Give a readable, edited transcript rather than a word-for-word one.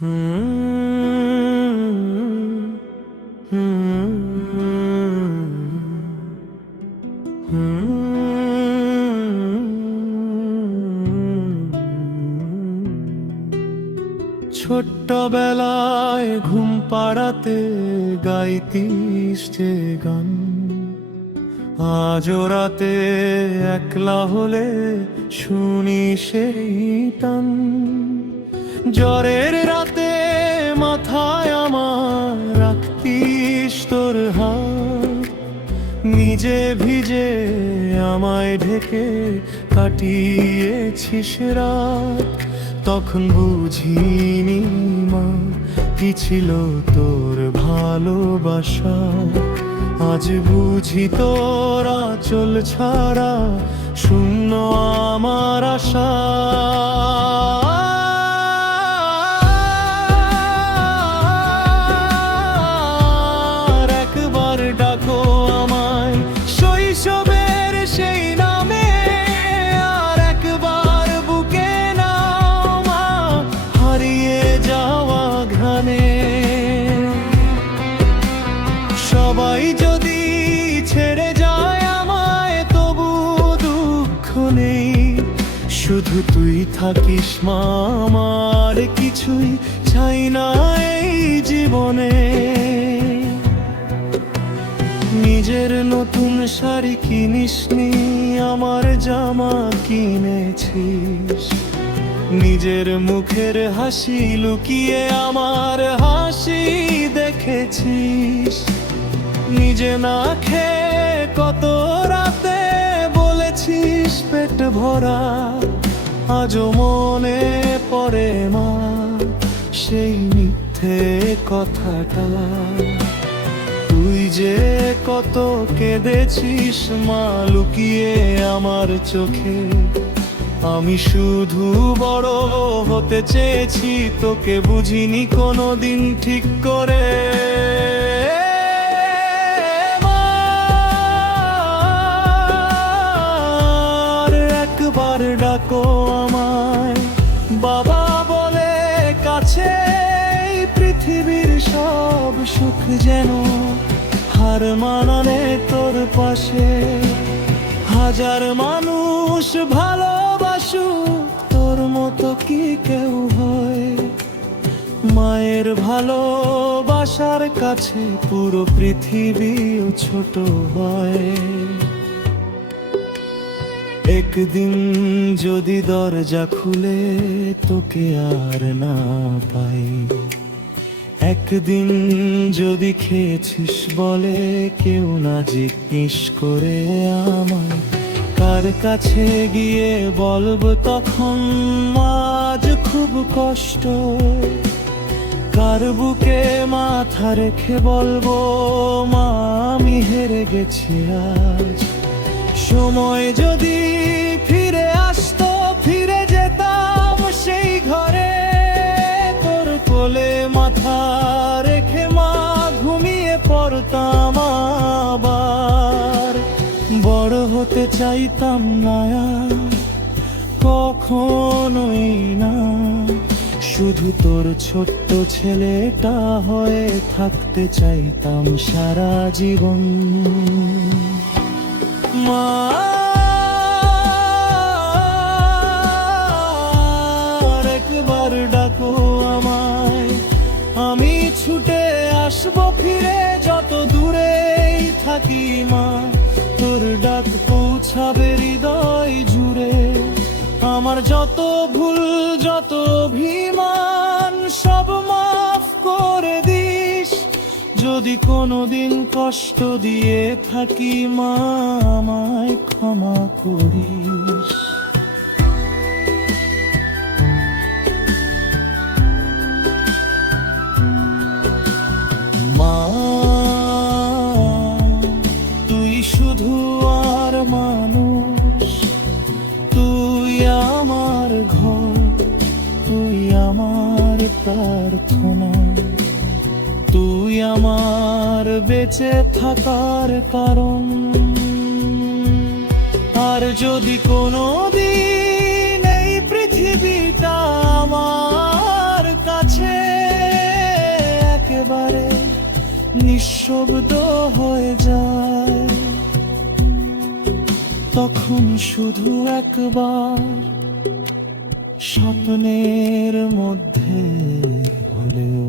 ছোট্টবেলায় ঘুম পাড়াতে গাইতিস যে গান, আজও রাতে একলা হলে শুনি সেই টান। জ্বরের রাতে মাথায় আমার রাখতিস তোর হাত, নিজে ভিজে আমায় ঢেকে কাটিয়েছিস রাত। তখন বুঝিনি মা কি ছিল তোর ভালোবাসা, আজ বুঝি তোর আঁচল ছাড়া শূন্য আমার আশা। একবার ডাকো আমায় শৈশবের সেই নামে, আর একবার বুকে নাও মা হারিয়ে যাওয়া ঘ্রাণে। সবাই যদি ছেড়ে যায় আমায় তবু দুঃখ নেই, শুধু তুই থাকিস মা আমার কিছুই চাই না এই জীবনে। নিজের নতুন শাড়ি কিনিসনি, আমার জামা কিনেছিস, নিজের মুখের হাসি লুকিয়ে আমার হাসি দেখেছিস। নিজে না খেয়ে কত রাতে বলেছিস পেট ভরা, আজও মনে পড়ে মা সেই মিথ্যে কথাটা। তুই যে কত কেঁদেছিস মা লুকিয়ে আমার চোখে, আমি শুধু বড় হতে চেয়েছি তোকে বুঝিনি কোনোদিন ঠিক করে। একবার ডাকো আমায় বাবা বলে কাছে, পৃথিবীর সব সুখ যেন হার মানানে তোর পাশে। হাজার মানুষ ভালোবাসুক তোর মতো কি কেউ হয়, মায়ের ভালোবাসার কাছে পুরো পৃথিবীও ছোট হয়। একদিন যদি দরজা খুলে তোকে আর না পাই, একদিন যদি খেয়েছিস বলে কেউ না জিজ্ঞেস করে আমায়, কার কাছে গিয়ে বলবো তখন আজ খুব কষ্ট। কার বুকে মাথা রেখে বলবো মা আমি হেরে গেছি আজ। সময় যদি ফিরে আসতো ফিরে যেতাম সেই ঘরে, তোর কোলে মাথা রেখে মা ঘুমিয়ে পড়তাম আবার। বড় হতে চাইতাম না কখনোই না, শুধু তোর ছোট্ট ছেলেটা হয়ে থাকতে চাইতাম সারা জীবন। মা একবার ডাকো আমায়, আমি ছুটে আসবো ফিরে যত দূরেই থাকি মা। তোর ডাক পৌঁছাবে হৃদয় জুড়ে, আমার যত ভুল যত অভিমান সব মাফ করে দিস। যদি কোনোদিন কষ্ট দিয়ে থাকি মা আমায় ক্ষমা করিস। মা তুই শুধু আর মানুষ, তুই আমার ঘর, তুই আমার প্রার্থনা, তুই আমার বেঁচে থাকার কারণ। আর যদি কোনোদিন এই পৃথিবীটা আমার কাছে একেবারে নিঃশব্দ হয়ে যায়, তখন শুধু একবার স্বপ্নের মধ্যে হলেও